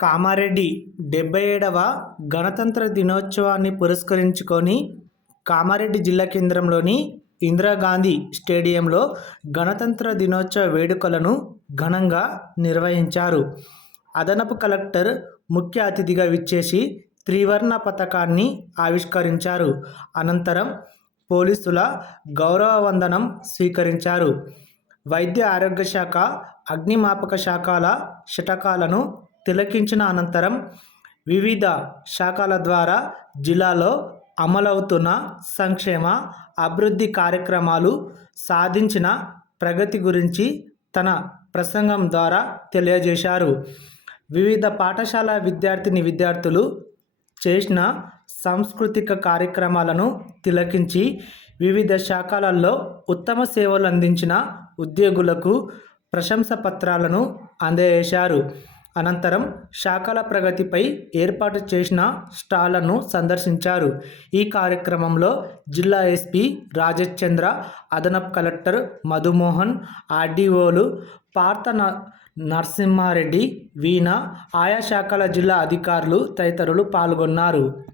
కామారెడ్డి డెబ్బై ఏడవ గణతంత్ర దినోత్సవాన్ని పురస్కరించుకొని కామారెడ్డి జిల్లా కేంద్రంలోని ఇందిరాగాంధీ స్టేడియంలో గణతంత్ర దినోత్సవ వేడుకలను ఘనంగా నిర్వహించారు. అదనపు కలెక్టర్ ముఖ్య అతిథిగా విచ్చేసి త్రివర్ణ పథకాన్ని ఆవిష్కరించారు. అనంతరం పోలీసుల గౌరవ వందనం స్వీకరించారు. వైద్య ఆరోగ్య శాఖ అగ్నిమాపక శాఖల శటకాలను తిలకించిన అనంతరం వివిధ శాఖల ద్వారా జిల్లాలో అమలవుతున్న సంక్షేమ అభివృద్ధి కార్యక్రమాలు సాధించిన ప్రగతి గురించి తన ప్రసంగం ద్వారా తెలియజేశారు. వివిధ పాఠశాల విద్యార్థిని విద్యార్థులు చేసిన సాంస్కృతిక కార్యక్రమాలను తిలకించి వివిధ శాఖలలో ఉత్తమ సేవలు అందించిన ఉద్యోగులకు ప్రశంస పత్రాలను అందజేశారు. అనంతరం శాఖల ప్రగతిపై ఏర్పాటు చేసిన స్టాళ్ళను సందర్శించారు. ఈ కార్యక్రమంలో జిల్లా ఎస్పీ రాజేష్ చంద్ర అదనపు కలెక్టర్ మధుమోహన్ ఆర్డీఓలు పార్థ న- నరసింహారెడ్డి వీణ ఆయా శాఖల జిల్లా అధికారులు తదితరులు పాల్గొన్నారు.